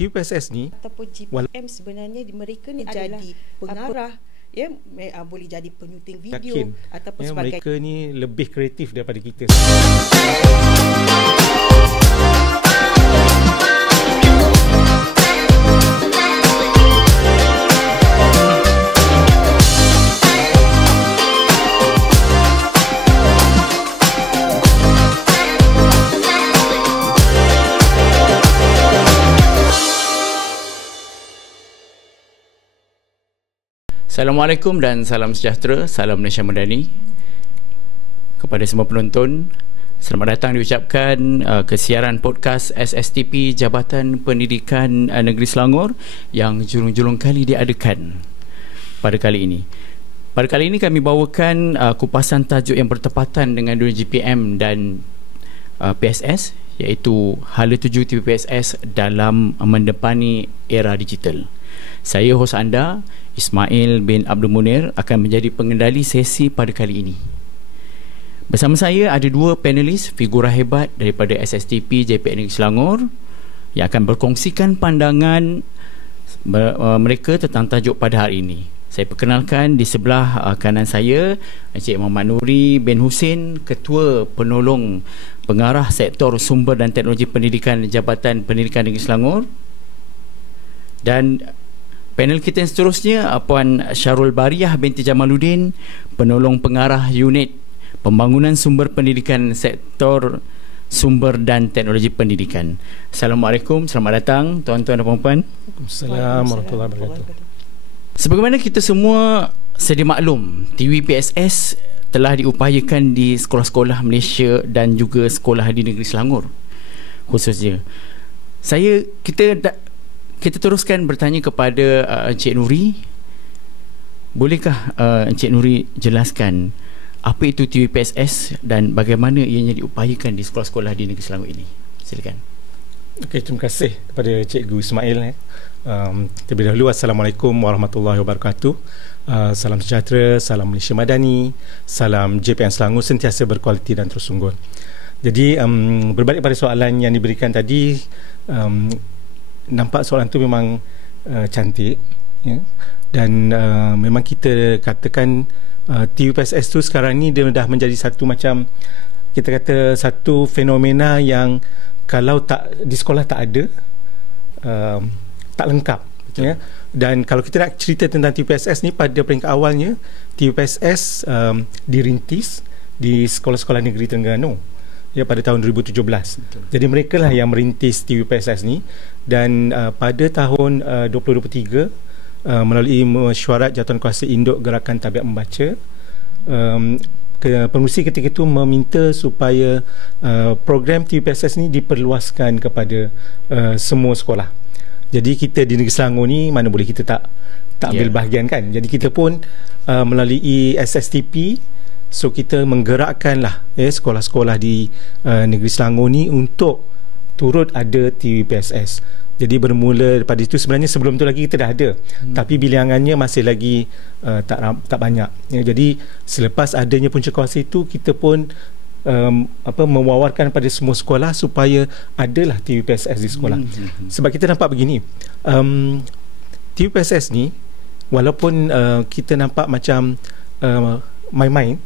TUPSS ni ataupun GPM sebenarnya mereka ni jadi pengarah, boleh jadi penyunting video yakin, ataupun sebagainya. Mereka ni lebih kreatif daripada kita. Assalamualaikum dan salam sejahtera, salam Malaysia Madani. Kepada semua penonton, selamat datang diucapkan ke siaran podcast SSTP Jabatan Pendidikan Negeri Selangor yang julung-julung kali diadakan pada kali ini. Pada kali ini kami bawakan kupasan tajuk yang bertepatan dengan dunia GPM dan PSS, iaitu hala tuju TUPSS dalam mendepani era digital. Saya hos anda, Ismail bin Abdul Munir, akan menjadi pengendali sesi pada kali ini. Bersama saya ada dua panelis figura hebat daripada SSTP JPN Negeri Selangor yang akan berkongsikan pandangan mereka tentang tajuk pada hari ini. Saya perkenalkan di sebelah kanan saya Encik Muhammad Nuri bin Husin, Ketua Penolong Pengarah Sektor Sumber dan Teknologi Pendidikan Jabatan Pendidikan Negeri Selangor. Dan panel kita yang seterusnya, Puan Syarul Bariah binti Jamaluddin, Penolong Pengarah Unit Pembangunan Sumber Pendidikan Sektor Sumber dan Teknologi Pendidikan. Assalamualaikum, selamat datang tuan-tuan dan puan-puan. Assalamualaikum warahmatullahi wabarakatuh. Sebagaimana kita semua sedia maklum, TUPSS telah diupayakan di sekolah-sekolah Malaysia dan juga sekolah di negeri Selangor khususnya. Kita teruskan bertanya kepada Encik Nuri. Bolehkah Encik Nuri jelaskan apa itu TUPSS dan bagaimana ianya diupayakan di sekolah-sekolah di negeri Selangor ini? Silakan. Okey, terima kasih kepada Cikgu Ismail. Terlebih dahulu, Assalamualaikum warahmatullahi wabarakatuh. Salam sejahtera, salam Malaysia Madani, salam JPN Selangor sentiasa berkualiti dan tersungguh. Jadi berbalik pada soalan yang diberikan tadi, nampak soalan tu memang cantik, ya? Dan memang kita katakan TUPSS tu sekarang ni dia dah menjadi satu macam, kita kata satu fenomena yang kalau tak di sekolah tak ada, tak lengkap. Ya? Dan kalau kita nak cerita tentang TUPSS ni, pada peringkat awalnya TUPSS dirintis di sekolah-sekolah negeri Terengganu, ya, pada tahun 2017. Betul. Jadi mereka lah yang merintis TUPSS ni, dan pada tahun 2023 melalui mesyuarat Jawatankuasa Induk Gerakan Tabiat Membaca, pengurusi ketika itu meminta supaya program TUPSS ni diperluaskan kepada semua sekolah. Jadi kita di negeri Selangor ni mana boleh kita tak ambil bahagian kan. Jadi kita pun melalui SSTP, so kita menggerakkanlah sekolah-sekolah di negeri Selangor ni untuk turut ada TUPSS. Jadi bermula daripada itu, sebenarnya sebelum tu lagi kita dah ada, tapi bilangannya masih lagi tak banyak. Ya, jadi selepas adanya punca kuasa itu, kita pun mewawarkan pada semua sekolah supaya adalah TUPSS di sekolah. Sebab kita nampak begini, TUPSS ni walaupun kita nampak macam main-main,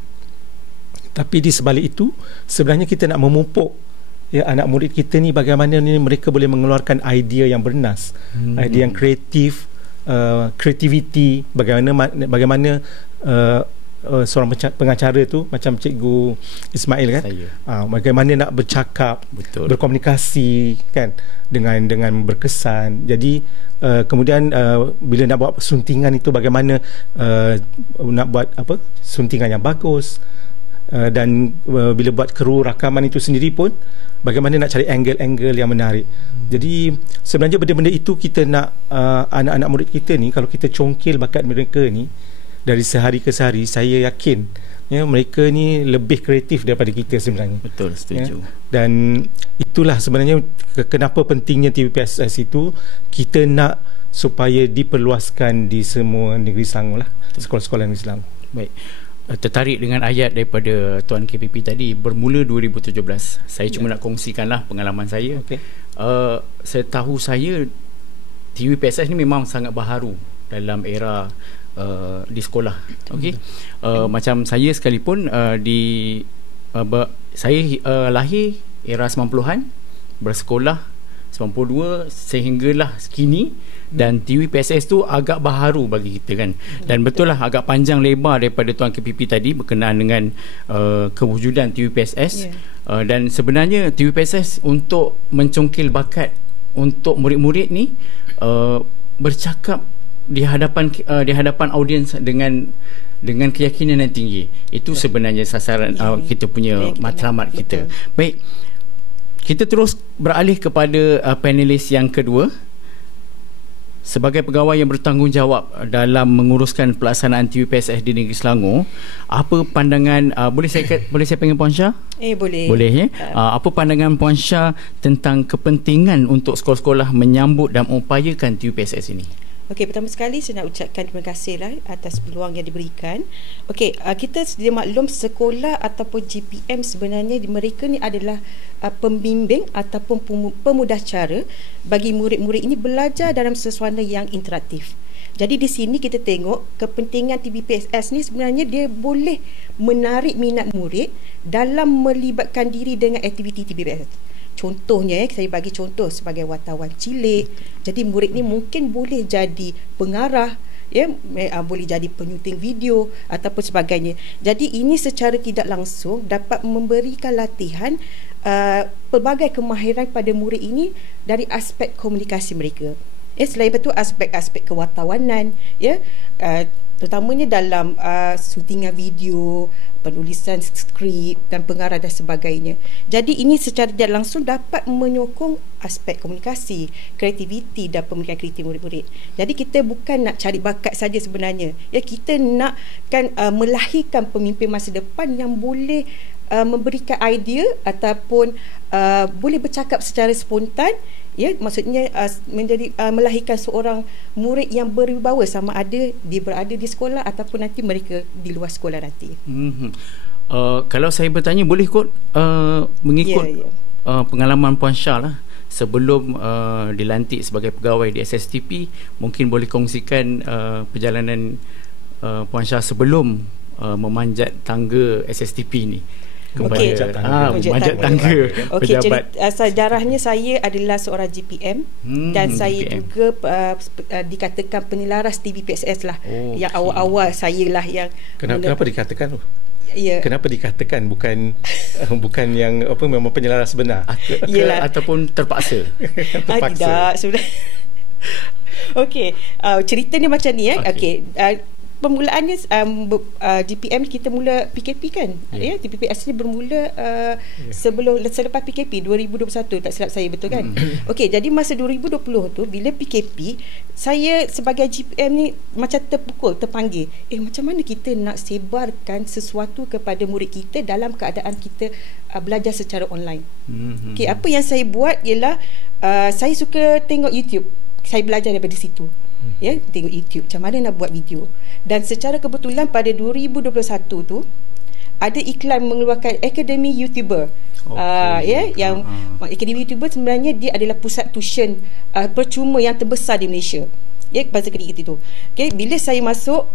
tapi di sebalik itu sebenarnya kita nak memupuk anak murid kita ni, bagaimana ni mereka boleh mengeluarkan idea yang bernas, idea yang kreatif, creativity, bagaimana seorang pengacara tu macam Cikgu Ismail kan, bagaimana nak bercakap, betul, berkomunikasi kan dengan berkesan. Jadi kemudian bila nak buat suntingan itu, bagaimana nak buat suntingan yang bagus, dan bila buat kru rakaman itu sendiri pun bagaimana nak cari angle-angle yang menarik. Jadi sebenarnya benda-benda itu kita nak anak-anak murid kita ni, kalau kita congkil bakat mereka ni dari sehari ke sehari, saya yakin mereka ni lebih kreatif daripada kita sebenarnya. Betul, setuju. Dan itulah sebenarnya kenapa pentingnya TUPSS itu, kita nak supaya diperluaskan di semua negeri Selangor lah, sekolah-sekolah negeri Selangor. Baik. Tertarik dengan ayat daripada Tuan KPP tadi, bermula 2017. Saya cuma nak kongsikanlah pengalaman saya. Saya tahu saya TVPSS ni memang sangat baharu dalam era di sekolah. Okey. Macam saya sekalipun saya lahir era 90-an, bersekolah 92 sehinggalah kini, dan TVPSS tu agak baharu bagi kita kan. Dan betul lah agak panjang lebar daripada Tuan KPP tadi berkenaan dengan kewujudan TVPSS. Dan sebenarnya TVPSS untuk mencongkil bakat untuk murid-murid ni bercakap di hadapan audiens dengan keyakinan yang tinggi. Itu sebenarnya sasaran kita punya matlamat kita. Baik, kita terus beralih kepada panelis yang kedua. Sebagai pegawai yang bertanggungjawab dalam menguruskan pelaksanaan TVPSS di Negeri Selangor, apa pandangan boleh saya panggil Puan Syah? Boleh. Boleh ya. Apa pandangan Puan Syah tentang kepentingan untuk sekolah-sekolah menyambut dan mengupayakan TVPSS ini? Okey, pertama sekali saya nak ucapkan terima kasih atas peluang yang diberikan. Okey, kita sedia maklum sekolah ataupun GPM sebenarnya mereka ni adalah pembimbing ataupun pemudacara bagi murid-murid ini belajar dalam suasana yang interaktif. Jadi di sini kita tengok kepentingan TVPSS ni sebenarnya dia boleh menarik minat murid dalam melibatkan diri dengan aktiviti TVPSS. Contohnya, saya bagi contoh sebagai wartawan cilik. Jadi murid ni mungkin boleh jadi pengarah, boleh jadi penyunting video ataupun sebagainya. Jadi ini secara tidak langsung dapat memberikan latihan pelbagai kemahiran pada murid ini dari aspek komunikasi mereka. Selain itu aspek-aspek kewartawanan, terutamanya dalam syutingan video, penulisan skrip dan pengarah dan sebagainya. Jadi ini secara tidak langsung dapat menyokong aspek komunikasi, kreativiti dan pemilihan kreatif murid-murid. Jadi kita bukan nak cari bakat saja sebenarnya. Kita nakkan melahirkan pemimpin masa depan yang boleh memberikan idea ataupun boleh bercakap secara spontan. Maksudnya menjadi melahirkan seorang murid yang berwibawa, sama ada dia berada di sekolah ataupun nanti mereka di luar sekolah nanti. Kalau saya bertanya, boleh kot mengikut pengalaman Puan Syah lah sebelum dilantik sebagai pegawai di SSTP, mungkin boleh kongsikan perjalanan Puan Syah sebelum memanjat tangga SSTP ni. Memanjat tangga pejabat. Sejarahnya saya adalah seorang GPM dan saya GPM juga dikatakan penyelaras TVPSS lah. Yang awal-awal saya lah yang kenapa dikatakan tu? Kenapa dikatakan bukan yang memang penyelaras benar ataupun terpaksa? Tidak sebenarnya. Okey, ceritanya macam ni permulaannya GPM kita mula PKP kan. TVPSS ni bermula selepas PKP 2021, tak silap saya, betul kan? Okey, jadi masa 2020 tu bila PKP, saya sebagai GPM ni macam terpanggil. Macam mana kita nak sebarkan sesuatu kepada murid kita dalam keadaan kita belajar secara online. Okey, apa yang saya buat ialah saya suka tengok YouTube. Saya belajar daripada situ. Tengok YouTube macam mana nak buat video. Dan secara kebetulan pada 2021 tu ada iklan mengeluarkan Akademi YouTuber. Yang Akademi YouTuber sebenarnya dia adalah pusat tuition percuma yang terbesar di Malaysia. Pada ketika itu. Bila saya masuk,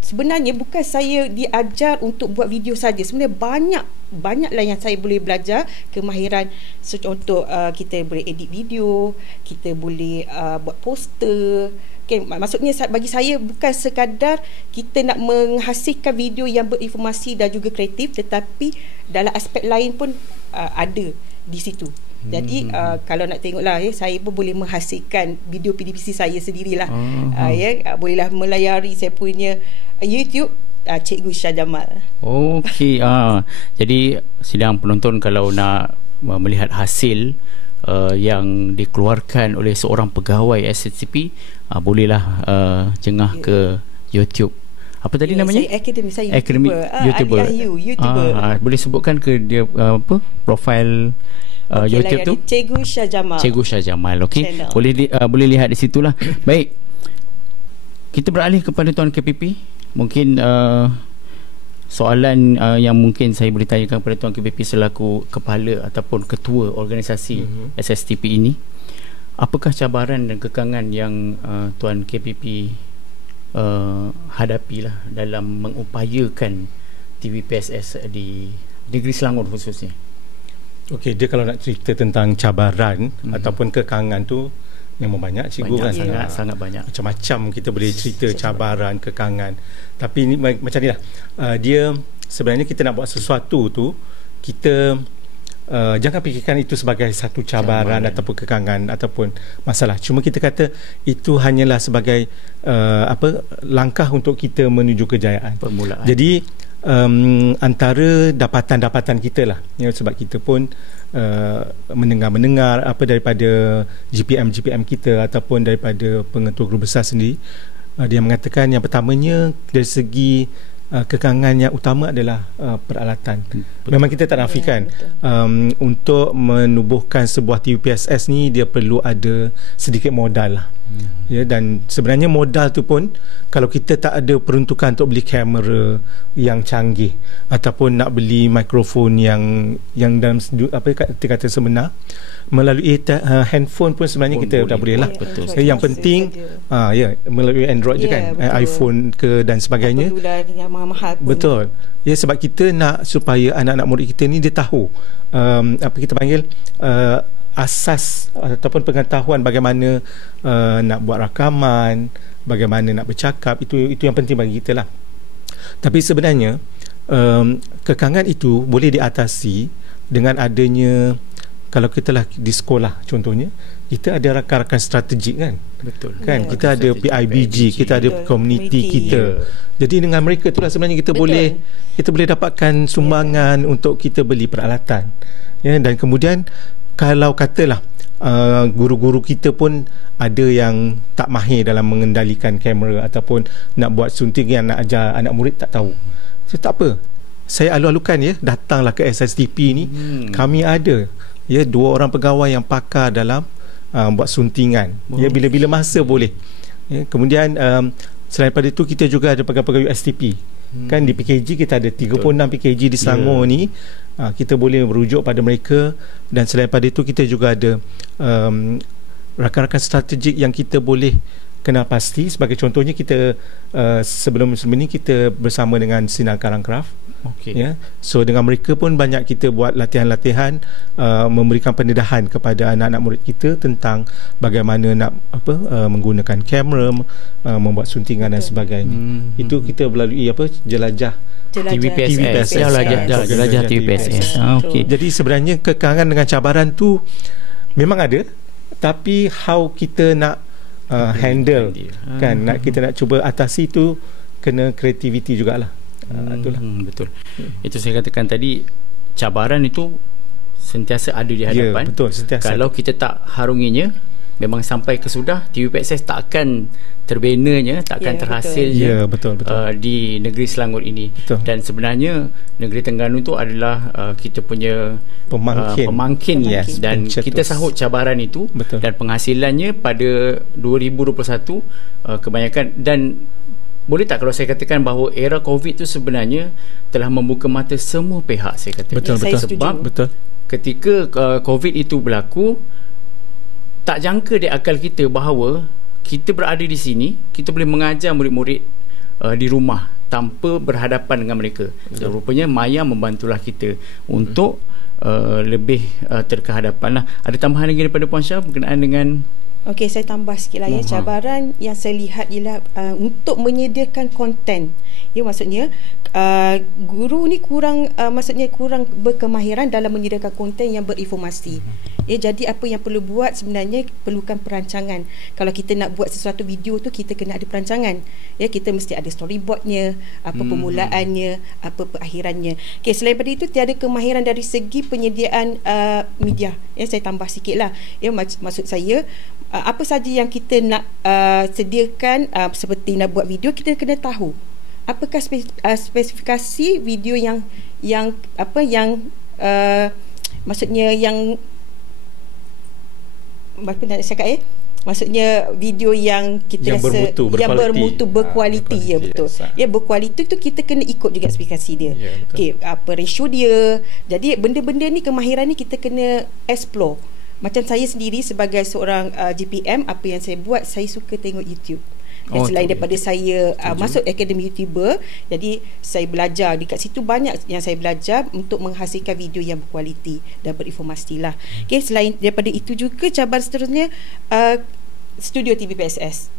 sebenarnya bukan saya diajar untuk buat video saja. Sebenarnya banyaklah yang saya boleh belajar kemahiran. Contoh, kita boleh edit video, kita boleh buat poster. Maksudnya bagi saya bukan sekadar kita nak menghasilkan video yang berinformasi dan juga kreatif, tetapi dalam aspek lain pun ada di situ. Jadi kalau nak tengoklah, saya pun boleh menghasilkan video PDPC saya sendirilah. Bolehlah melayari saya punya YouTube Cikgu Syah Jamal. Okey. Jadi sidang penonton kalau nak melihat hasil yang dikeluarkan oleh seorang pegawai SSTP, bolehlah jengah ke YouTube. Apa tadi namanya? Akademi YouTuber. Boleh sebutkan ke dia profil YouTube tu? Cikgu Syah Jamal. Cikgu Syah Jamal. Okey. Boleh lihat di situlah. Baik. Kita beralih kepada Tuan KPP. Mungkin soalan yang mungkin saya boleh tanyakan kepada Tuan KPP selaku kepala ataupun ketua organisasi SSTP ini. apakah cabaran dan kekangan yang Tuan KPP hadapilah dalam mengupayakan TVPSS di Negeri Selangor khususnya? Okey, dia kalau nak cerita tentang cabaran ataupun kekangan tu memang banyak cikgu, kan, sangat banyak. Macam-macam kita boleh cerita cabaran, kekangan. Tapi ni macam ni lah. Dia sebenarnya kita nak buat sesuatu tu, kita jangan fikirkan itu sebagai satu cabaran ataupun kekangan ataupun masalah. Cuma kita kata itu hanyalah sebagai langkah untuk kita menuju kejayaan. Permulaan. Jadi antara dapatan-dapatan kita lah, ya, sebab kita pun mendengar apa daripada GPM kita ataupun daripada pengetua guru besar sendiri, dia mengatakan yang pertamanya dari segi kekangan yang utama adalah peralatan. Memang kita tak nafikan untuk menubuhkan sebuah TVPSS ni dia perlu ada sedikit modal lah. Ya, dan sebenarnya modal tu pun kalau kita tak ada peruntukan untuk beli kamera yang canggih ataupun nak beli mikrofon yang dalam kita kata sebenar, melalui handphone pun sebenarnya kita dah boleh lah. Betul. Yang penting melalui Android je kan, iPhone ke dan sebagainya. Yang mahal pun. Betul. Ya, sebab kita nak supaya anak-anak murid kita ni dia tahu apa kita panggil asas ataupun pengetahuan bagaimana nak buat rakaman, bagaimana nak bercakap, itu yang penting bagi kita lah. Tapi sebenarnya kekangan itu boleh diatasi dengan adanya, kalau kita lah di sekolah contohnya, kita ada rakan-rakan strategik kan. Betul. Kan, kita ada PIBG, kita ada komuniti kita. Jadi dengan mereka itulah sebenarnya kita boleh dapatkan sumbangan untuk kita beli peralatan. Ya, dan kemudian kalau katalah guru-guru kita pun ada yang tak mahir dalam mengendalikan kamera ataupun nak buat suntingan, nak ajar anak murid tak tahu. So, tak apa. Saya alu-alukan ya, datanglah ke SSTP ni. Kami ada 2 orang pegawai yang pakar dalam buat suntingan. Ya, bila-bila masa boleh. Ya, kemudian selain daripada itu kita juga ada pegawai-pegawai STP. Kan di PKG kita ada 36 PKG di Selangor ni. Kita boleh merujuk pada mereka, dan selain daripada itu kita juga ada rakan-rakan strategik yang kita boleh kenal pasti. Sebagai contohnya kita sebelum ini kita bersama dengan Sinar Karangkraf. Ya. So dengan mereka pun banyak kita buat latihan-latihan, memberikan pendedahan kepada anak-anak murid kita tentang bagaimana nak menggunakan kamera, membuat suntingan dan sebagainya. Itu kita melalui jelajah TVPSS. Jelajah TVPSS. Okay. Jadi sebenarnya kekangan dengan cabaran tu memang ada, tapi how kita nak handle kan, kita nak cuba atasi tu kena kreativiti jugalah. Itulah. Betul. Itu saya katakan tadi, cabaran itu sentiasa ada di hadapan. Betul, sentiasa. Kalau kita tak harunginya, memang sampai kesudah TVPSS tak akan terbenanya, tak akan terhasilnya betul. Di negeri Selangor ini. Betul. Dan sebenarnya negeri Terengganu itu adalah kita punya pemangkin dan pencetus. Kita sahut cabaran itu. Betul. Dan penghasilannya pada 2021 kebanyakan, dan boleh tak kalau saya katakan bahawa era COVID itu sebenarnya telah membuka mata semua pihak, saya kata. Betul. Sebab ketika COVID itu berlaku, tak jangka di akal kita bahawa kita berada di sini, kita boleh mengajar murid-murid di rumah tanpa berhadapan dengan mereka. Dan rupanya Maya membantulah kita untuk lebih terkehadapan lah. Ada tambahan lagi daripada Puan Syah berkenaan dengan? Okey, saya tambah sikit lah ya. Cabaran yang saya lihat ialah untuk menyediakan konten. Ya, maksudnya guru ni kurang berkemahiran dalam menyediakan konten yang berinformasi. Ya, jadi apa yang perlu buat sebenarnya perlukan perancangan. Kalau kita nak buat sesuatu video tu, kita kena ada perancangan. Ya, kita mesti ada storyboardnya, apa permulaannya, apa perakhirannya. Okey, selain daripada itu tiada kemahiran dari segi penyediaan media. Ya, saya tambah sikitlah. Ya, maksud saya apa saja yang kita nak sediakan, seperti nak buat video, kita kena tahu apakah spesifikasi video yang maksudnya yang apa nak cakap maksudnya video yang kita rasa bermutu berkualiti. Ya, betul. Ya, berkualiti tu kita kena ikut juga spesifikasi dia. Okey, apa ratio dia. Jadi benda-benda ni, kemahiran ni kita kena explore. macam saya sendiri sebagai seorang GPM, apa yang saya buat, saya suka tengok YouTube. Dan selain daripada saya masuk akademi YouTuber, jadi saya belajar dekat situ, banyak yang saya belajar untuk menghasilkan video yang berkualiti dan berinformasi lah. Okay, selain daripada itu juga cabaran seterusnya studio TV PSS.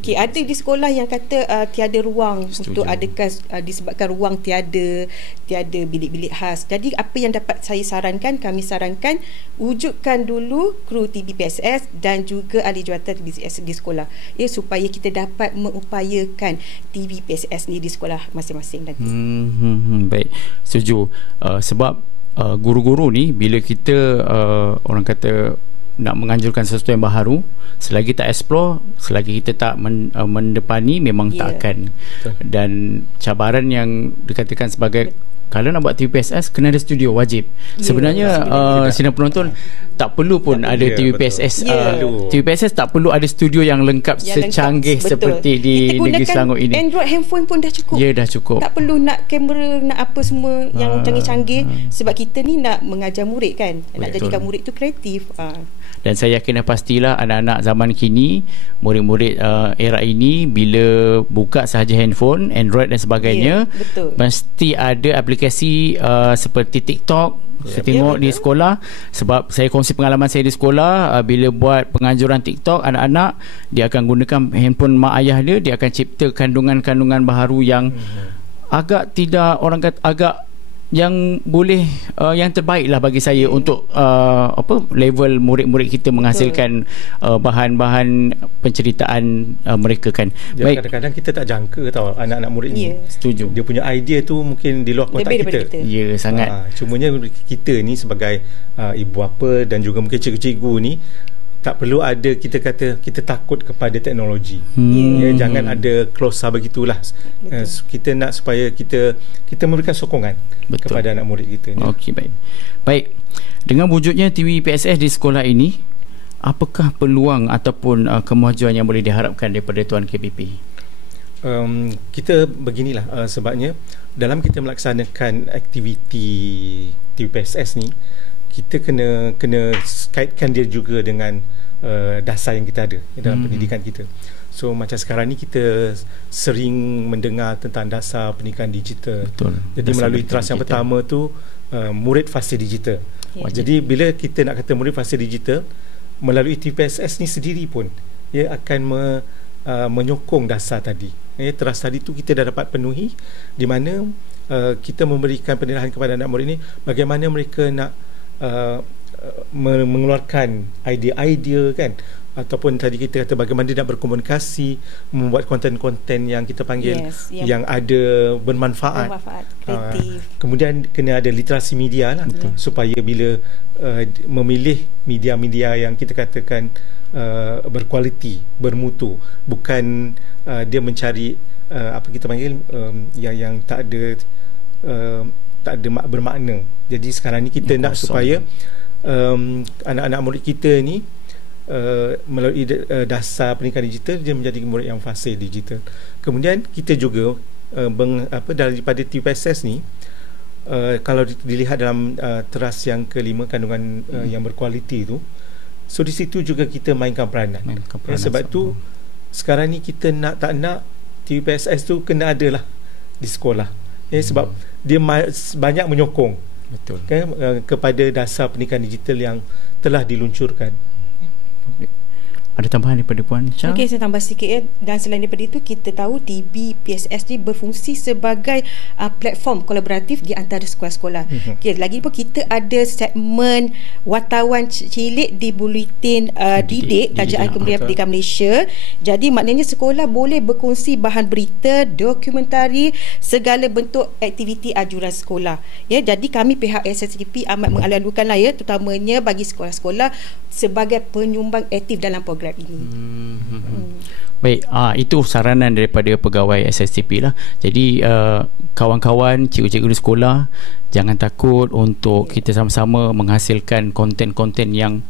Okay, ada di sekolah yang kata tiada ruang untuk adakan disebabkan ruang tiada bilik-bilik khas. Jadi apa yang dapat saya sarankan, kami sarankan wujudkan dulu kru TV PSS dan juga ahli jawatan TV PSS di sekolah, ya, supaya kita dapat mengupayakan TV PSS ni di sekolah masing-masing nanti. Baik, setuju. Sebab guru-guru ni bila kita orang kata nak menganjurkan sesuatu yang baru, selagi tak explore, selagi kita tak mendepani, memang tak akan. Dan cabaran yang dikatakan sebagai, kalau nak buat TV PSS kena ada studio, wajib. Sebenarnya sidang penonton tak perlu pun ada TV PSS. TV PSS tak perlu ada studio yang lengkap secanggih seperti di Negeri Selangor ini. Android handphone pun dah cukup. Ya, dah cukup. Tak perlu nak kamera, nak apa semua yang canggih-canggih. Sebab kita ni nak mengajar murid kan, nak jadikan murid tu kreatif. Dan saya yakin dan pastilah anak-anak zaman kini, murid-murid era ini, bila buka sahaja handphone, Android dan sebagainya, mesti ada aplikasi seperti TikTok. Saya tengok di sekolah, sebab saya kongsi pengalaman saya di sekolah, bila buat penganjuran TikTok, anak-anak dia akan gunakan handphone mak ayah dia akan cipta kandungan-kandungan baharu yang agak tidak, orang kata agak yang boleh yang terbaik lah bagi saya untuk level murid-murid kita menghasilkan bahan-bahan penceritaan mereka kan. Baik. Kadang-kadang kita tak jangka tau anak-anak murid ni. Setuju. Dia punya idea tu mungkin di luar kotak kita. Ya, sangat. Cumanya kita ni sebagai ibu bapa dan juga mungkin cikgu-cikgu ni tak perlu ada kita kata kita takut kepada teknologi. Jangan ada close begitulah. Kita nak supaya kita memberikan sokongan kepada anak murid kita. Okey, baik. Baik. Dengan wujudnya TV PSS di sekolah ini, apakah peluang ataupun kemajuan yang boleh diharapkan daripada Tuan KPP? Kita beginilah, sebabnya dalam kita melaksanakan aktiviti TV PSS ni, kita kena kaitkan dia juga dengan dasar yang kita ada dalam pendidikan kita. So macam sekarang ni kita sering mendengar tentang dasar pendidikan digital. Betul. Jadi dasar melalui trust yang pertama tu murid fasa digital. Jadi bila kita nak kata murid fasa digital, melalui TPSS ni sendiri pun ia akan menyokong dasar tadi. Trust tadi tu kita dah dapat penuhi, di mana kita memberikan penilaian kepada anak murid ni bagaimana mereka nak mengeluarkan idea-idea kan, ataupun tadi kita kata bagaimana dia nak berkomunikasi, membuat konten-konten yang kita panggil yang ada bermanfaat, kreatif. Kemudian kena ada literasi media lah, supaya bila memilih media-media yang kita katakan berkualiti, bermutu, bukan dia mencari apa kita panggil yang tak ada bermakna. Jadi sekarang ni kita nak supaya anak-anak murid kita ni melalui dasar pendidikan digital dia menjadi murid yang fasih digital. Kemudian kita juga daripada TPSS ni, kalau dilihat dalam teras yang kelima, kandungan yang berkualiti tu, so di situ juga kita mainkan peranan. Sebab tu sekarang ni kita nak tak nak TPSS tu kena ada lah di sekolah. Sebab dia banyak menyokong kan, kepada dasar pendidikan digital yang telah diluncurkan. Ada tambahan daripada Puan Syah? Okey, saya tambah sikit ya. Dan selain daripada itu, kita tahu TV PSS ni berfungsi sebagai platform kolaboratif di antara sekolah-sekolah. Okey, lagi pun kita ada segmen wartawan cilik di Buletin Didik Kerajaan Kementerian Pendidikan Malaysia. Jadi maknanya sekolah boleh berkongsi bahan berita, dokumentari, segala bentuk aktiviti ajuran sekolah. Ya, jadi kami pihak SSTP amat mengalu-alukan lah ya, terutamanya bagi sekolah-sekolah sebagai penyumbang aktif dalam program ini. Baik, itu saranan daripada pegawai SSTP lah. Jadi kawan-kawan, cikgu-cikgu di sekolah, jangan takut untuk kita sama-sama menghasilkan konten-konten yang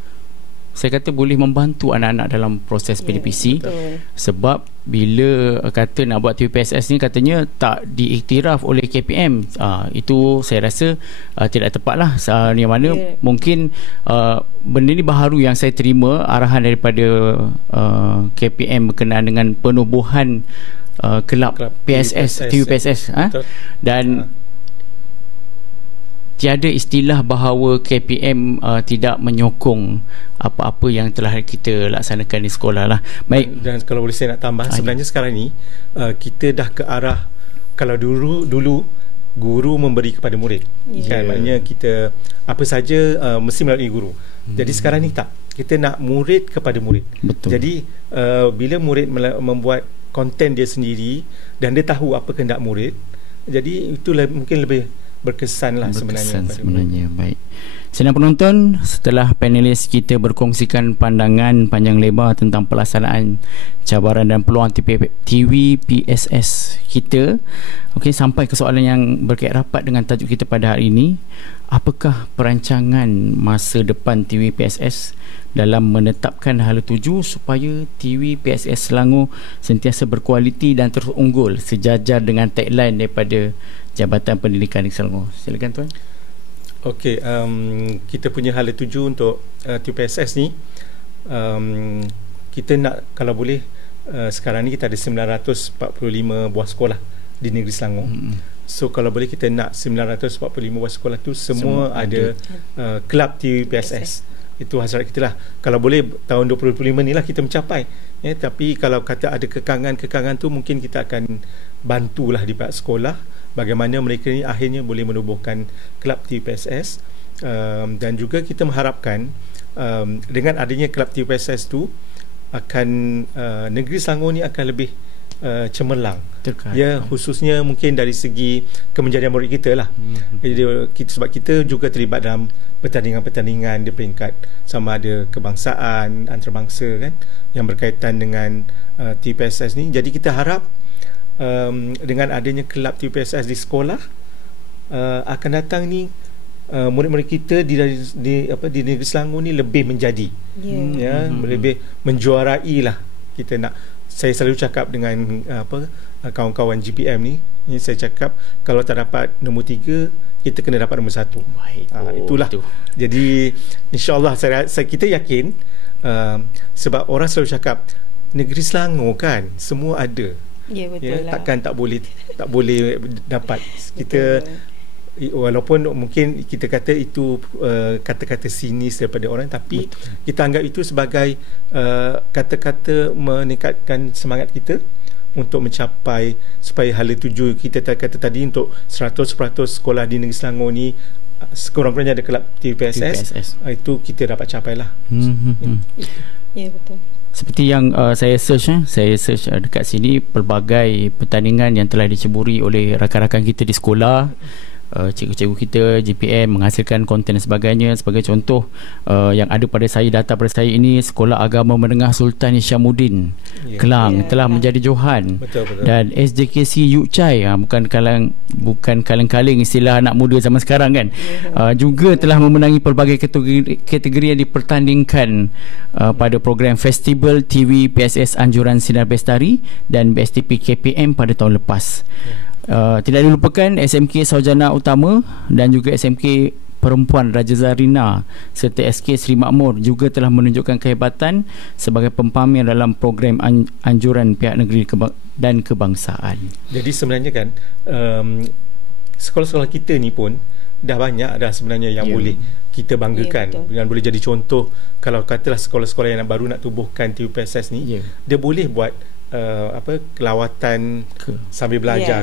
saya kata boleh membantu anak-anak dalam proses PDPC. Sebab bila kata nak buat TVPSS ni katanya tak diiktiraf oleh KPM, itu saya rasa tidak tepat lah. Yang mana mungkin benda ni baharu yang saya terima arahan daripada KPM berkenaan dengan penubuhan kelab PSS, TVPSS, dan tiada istilah bahawa KPM tidak menyokong apa-apa yang telah kita laksanakan di sekolah lah. Baik. Dan kalau boleh saya nak tambah, sebenarnya sekarang ni kita dah ke arah, kalau dulu guru memberi kepada murid, kan, maknanya kita apa saja mesti melalui guru. Jadi sekarang ni tak, kita nak murid kepada murid. Betul. Jadi bila murid membuat konten dia sendiri dan dia tahu apa kehendak murid, jadi itulah mungkin lebih berkesan sebenarnya. Baik. Senang penonton, setelah panelis kita berkongsikan pandangan panjang lebar tentang pelaksanaan cabaran dan peluang TVPSS kita, sampai ke soalan yang berkait rapat dengan tajuk kita pada hari ini. Apakah perancangan masa depan TVPSS dalam menetapkan hala tuju supaya TVPSS Selangor sentiasa berkualiti dan terus unggul sejajar dengan tagline daripada Jabatan Pendidikan di Selangor? Silakan tuan. Okey, kita punya hala tuju untuk TVPSS ni, kita nak, kalau boleh, sekarang ni kita ada 945 buah sekolah di negeri Selangor. So kalau boleh kita nak 945 buah sekolah tu semua ada kelab TVPSS. Itu hasrat kita lah. Kalau boleh tahun 2025 ni lah kita mencapai. Tapi kalau kata ada kekangan tu, mungkin kita akan bantulah di pihak sekolah bagaimana mereka ni akhirnya boleh menubuhkan kelab TVPSS. Dan juga kita mengharapkan dengan adanya kelab TVPSS tu akan negeri Selangor ni akan lebih cemerlang. Khususnya mungkin dari segi kemenjadian murid kita lah. Jadi sebab kita juga terlibat dalam pertandingan-pertandingan di peringkat sama ada kebangsaan, antarabangsa, kan, yang berkaitan dengan TVPSS ni. Jadi kita harap dengan adanya kelab TVPSS di sekolah, akan datang ni murid-murid kita di negeri Selangor ni lebih menjadi, lebih menjuarai lah. Kita nak, saya selalu cakap dengan kawan-kawan GPM ni, saya cakap kalau tak dapat nombor 3, kita kena dapat nombor 1. Itulah. Jadi insya-Allah kita yakin, sebab orang selalu cakap negeri Selangor kan semua ada. Betul lah. Takkan tak boleh dapat. Kita walaupun mungkin kita kata itu kata-kata sinis daripada orang, tapi kita anggap itu sebagai kata-kata meningkatkan semangat kita untuk mencapai supaya hala tuju kita kata tadi untuk 100% sekolah di negeri Selangor ni sekurang-kurangnya ada kelab TVPSS. Itu kita dapat capai lah. Betul. Seperti yang saya search dekat sini, pelbagai pertandingan yang telah diceburi oleh rakan-rakan kita di sekolah, cikgu-cikgu kita GPM menghasilkan konten dan sebagainya. Sebagai contoh, yang ada pada saya, data pada saya ini, Sekolah Agama Menengah Sultan Hishamuddin Kelang telah menjadi Johan. Betul. Dan SJKC Yuk Chai, bukan kaleng-kaleng istilah anak muda zaman sekarang kan, juga telah memenangi pelbagai kategori yang dipertandingkan pada program Festival TVPSS Anjuran Sinar Bestari dan BSTP KPM pada tahun lepas. Tidak dilupakan SMK Saujana Utama dan juga SMK Perempuan Raja Zarina serta SK Seri Makmur juga telah menunjukkan kehebatan sebagai pempamer dalam program anjuran pihak negeri dan kebangsaan. Jadi sebenarnya kan sekolah-sekolah kita ni pun dah banyak dah sebenarnya yang boleh kita banggakan, dan boleh jadi contoh. Kalau katalah sekolah-sekolah yang baru nak tubuhkan TVPSS ni, dia boleh buat kelawatan sambil belajar,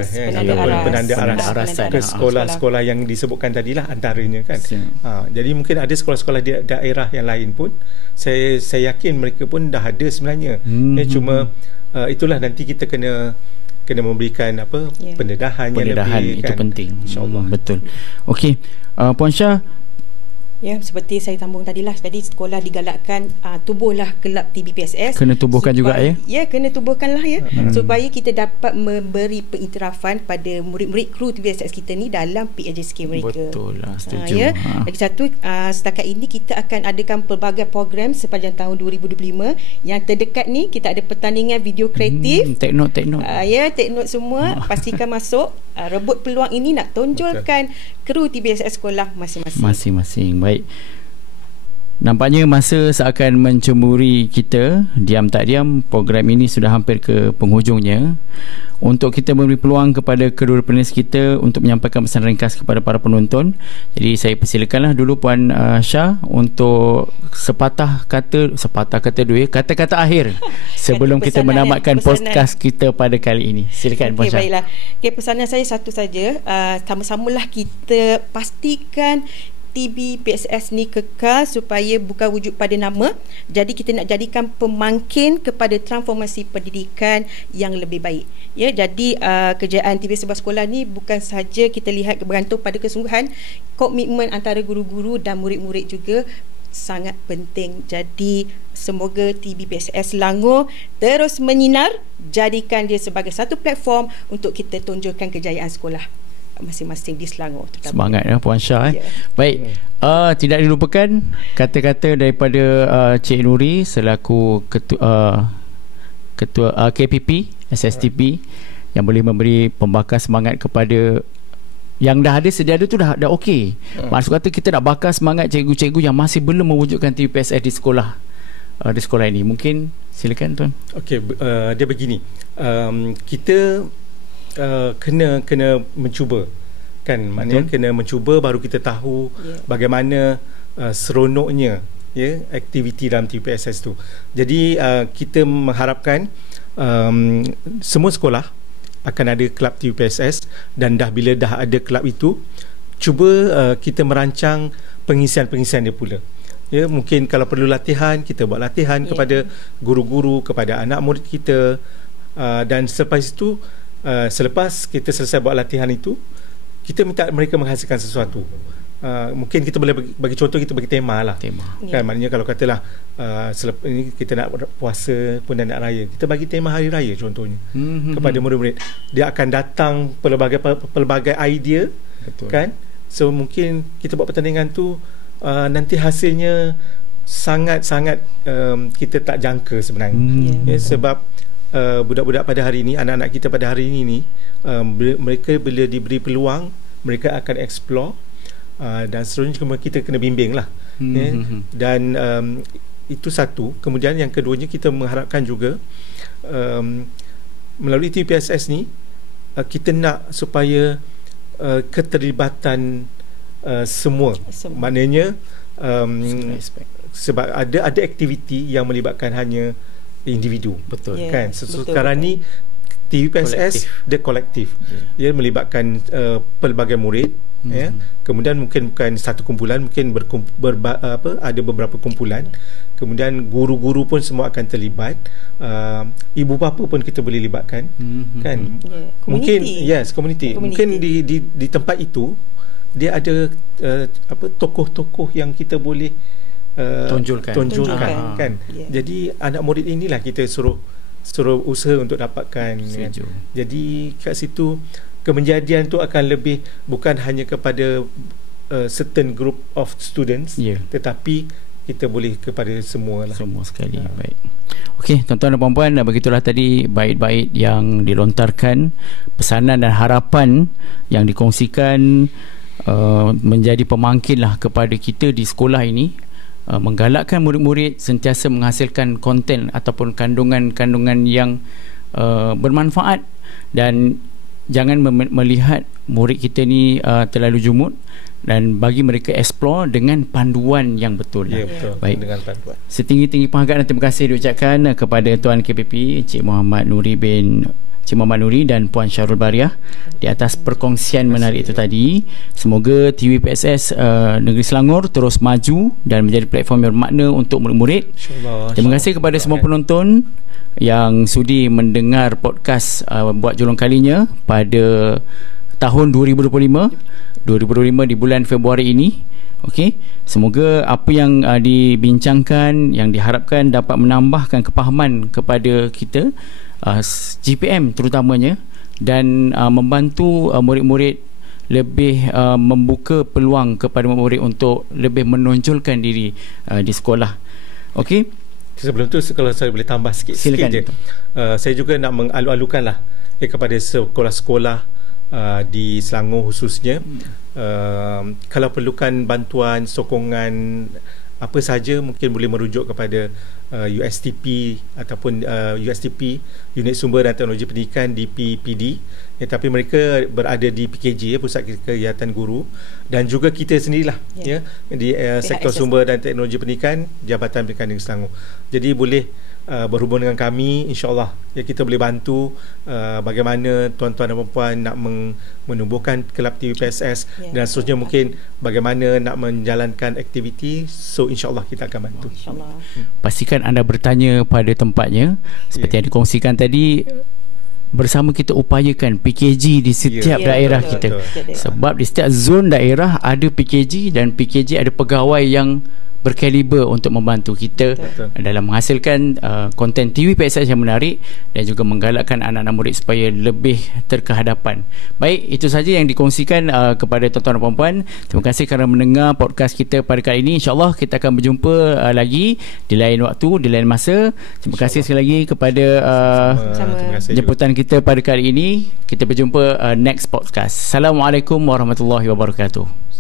penanda arasan ke sekolah-sekolah yang disebutkan tadilah antaranya kan. Jadi mungkin ada sekolah-sekolah di daerah yang lain pun saya yakin mereka pun dah ada sebenarnya. Cuma itulah nanti kita kena memberikan pendedahan yang lebih, itu kan? Penting, insya-Allah. Betul. Okey, Puan Syah, Ya, seperti saya sambung tadilah. Jadi sekolah digalakkan tubuhlah kelab TBPSS. Kena tubuhkan juga ya. Ya, kena tubuhkanlah ya. Supaya kita dapat memberi pengiktirafan pada murid-murid kru TBPSS kita ni dalam PAJ skim mereka. Betul lah, setuju. Ya. Lagi satu, setakat ini kita akan adakan pelbagai program sepanjang tahun 2025. Yang terdekat ni kita ada pertandingan video kreatif. Take note. Ya, take note semua. Pastikan masuk. Rebut peluang ini nak tonjolkan kru TBPSS sekolah masing-masing. Baik. Nampaknya masa seakan mencemburi kita. Diam tak diam, program ini sudah hampir ke penghujungnya. Untuk kita memberi peluang kepada kedua penulis kita untuk menyampaikan pesan ringkas kepada para penonton. Jadi saya persilakanlah dulu Puan Syah untuk sepatah kata dulu, kata-kata akhir sebelum kita menamatkan podcast kita pada kali ini. Silakan Puan Syah. Baiklah. Pesanan saya satu saja, sama-samalah kita pastikan TBPSS ni kekal supaya bukan wujud pada nama. Jadi kita nak jadikan pemangkin kepada transformasi pendidikan yang lebih baik. Ya, jadi kejayaan TBPSS sebuah sekolah ni bukan sahaja kita lihat bergantung pada kesungguhan, komitmen antara guru-guru dan murid-murid juga sangat penting. Jadi semoga TBPSS Selangor terus menyinar, jadikan dia sebagai satu platform untuk kita tunjukkan kejayaan sekolah masing-masing di Selangor. Semangat ya Puan Syah. Baik, tidak dilupakan kata-kata daripada Cik Nuri selaku ketua KPP SSTP yang boleh memberi pembakar semangat kepada yang dah ada sedia ada tu dah okey. Maksud kata kita nak bakar semangat cikgu-cikgu yang masih belum mewujudkan TBPSS di sekolah ini. Mungkin silakan tuan. Okey, dia begini. Kita kena mencuba kan, maknanya kena mencuba baru kita tahu bagaimana seronoknya aktiviti dalam TBPSS tu. Jadi kita mengharapkan semua sekolah akan ada kelab TBPSS, dan bila dah ada kelab itu, cuba kita merancang pengisian dia pula. Ya, mungkin kalau perlu latihan, kita buat latihan kepada guru-guru, kepada anak murid kita, dan selepas itu selepas kita selesai buat latihan itu, kita minta mereka menghasilkan sesuatu. Mungkin kita boleh bagi contoh, kita bagi tema lah. Kan, maknanya kalau katalah selepas ini kita nak puasa pun dan nak raya, kita bagi tema hari raya contohnya kepada murid-murid. Dia akan datang pelbagai idea. Betul. Kan. So mungkin kita buat pertandingan tu, nanti hasilnya sangat-sangat kita tak jangka sebenarnya. Sebab budak-budak pada hari ini, anak-anak kita pada hari ini mereka bila diberi peluang, mereka akan explore, dan seterusnya kita kena bimbing lah. Dan itu satu. Kemudian yang keduanya, kita mengharapkan juga melalui TBPSS ni, kita nak supaya keterlibatan semua. Maknanya sebab ada aktiviti yang melibatkan hanya individu. Betul. Kan. Sekarang ni TBPSS dia kolektif. Dia melibatkan pelbagai murid. Kemudian mungkin bukan satu kumpulan, mungkin ada beberapa kumpulan. Kemudian guru-guru pun semua akan terlibat. Ibu bapa pun kita boleh libatkan. Kan. Mungkin community. Mungkin di tempat itu dia ada tokoh-tokoh yang kita boleh tonjolkan kan. Jadi anak murid inilah kita suruh usaha untuk dapatkan kan. Jadi kat situ kemenjadian tu akan lebih bukan hanya kepada certain group of students, tetapi kita boleh kepada semua lah. Semua sekali. Baik. Okey, tuan-tuan dan puan-puan, begitulah tadi bait-bait yang dilontarkan, pesanan dan harapan yang dikongsikan menjadi pemangkinlah kepada kita di sekolah ini, menggalakkan murid-murid sentiasa menghasilkan konten ataupun kandungan-kandungan yang bermanfaat, dan jangan melihat murid kita ni terlalu jumud, dan bagi mereka explore dengan panduan yang betul. Ya, betul. Baik. Dengan panduan. Setinggi-tinggi penghargaan dan terima kasih diucapkan kepada Tuan KPP Cik Muhammad Nuri dan Puan Syahrul Bariah di atas perkongsian menarik itu tadi. Semoga TBPSS Negeri Selangor terus maju dan menjadi platform yang bermakna untuk murid-murid. Terima kasih kepada semua penonton yang sudi mendengar podcast buat julung kalinya pada tahun 2025 di bulan Februari ini. Okey, semoga apa yang dibincangkan, yang diharapkan dapat menambahkan kepahaman kepada kita, GPM terutamanya, dan membantu murid-murid lebih membuka peluang kepada murid untuk lebih menonjolkan diri di sekolah. Okey. Sebelum tu, kalau saya boleh tambah sikit je. Saya juga nak mengalu-alukan lah kepada sekolah-sekolah di Selangor khususnya, kalau perlukan bantuan, sokongan apa sahaja, mungkin boleh merujuk kepada USTP ataupun USTP, Unit Sumber dan Teknologi Pendidikan, DPPD, tapi mereka berada di PKG, Pusat Kegiatan Guru, dan juga kita sendirilah di Sektor Sumber dan Teknologi Pendidikan, Jabatan Pendidikan Negeri Selangor. Jadi boleh berhubung dengan kami, insyaAllah kita boleh bantu bagaimana tuan-tuan dan puan nak menumbuhkan kelab TVPSS dan seterusnya, mungkin bagaimana nak menjalankan aktiviti. So insyaAllah kita akan bantu. Pastikan anda bertanya pada tempatnya seperti yang dikongsikan tadi. Bersama kita upayakan PKG di setiap daerah kita. Sebab di setiap zon daerah ada PKG, dan PKG ada pegawai yang berkaliber untuk membantu kita dalam menghasilkan konten TVPSS yang menarik dan juga menggalakkan anak-anak murid supaya lebih terkehadapan. Baik, itu saja yang dikongsikan kepada tuan-tuan dan puan-puan. Terima kasih kerana mendengar podcast kita pada kali ini. InsyaAllah kita akan berjumpa lagi di lain waktu, di lain masa. Terima kasih sekali lagi kepada jemputan kita pada kali ini. Kita berjumpa next podcast. Assalamualaikum warahmatullahi wabarakatuh.